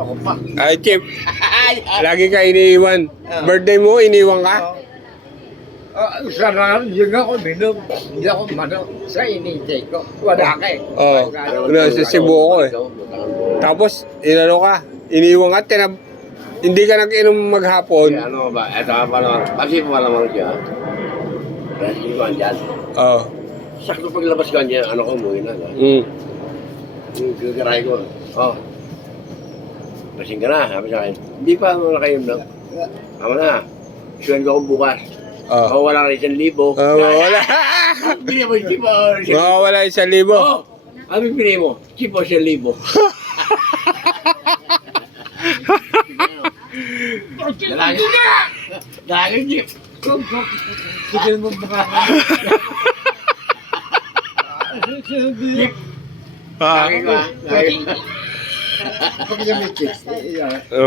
Ako pa. Ay, Chip, lagi ka iniiwan. Birthday mo, iniwan ka? Sana yun ako binom. Hindi ako mano sa inintay ko. Wala ka eh. Oo. Sa Cebu ako eh. Tapos, inano ka, iniwan ka, hindi ka nag-inom maghapon. Ano ba? Ito pa naman. Kasi pa naman siya. Kasi ko andyan. Oo. Sakto paglabas ko andyan, ano ko umuwi na. Mm. Yung kagaray ko. Oh. Lasing ka na, sabi sa akin. Hindi pa ako nakainom na. Tama na. Suwan ko bukas. Oo. Wala ka 1,000. Wala. Bili mo, chipo. Mawawala 1,000. Oo. Ano yung pinili mo? Chipo, 1,000. Dalaga. Dalaga, chip. Sige mo baka. Chip. Ah. Dalaga ka. Pag may chicks.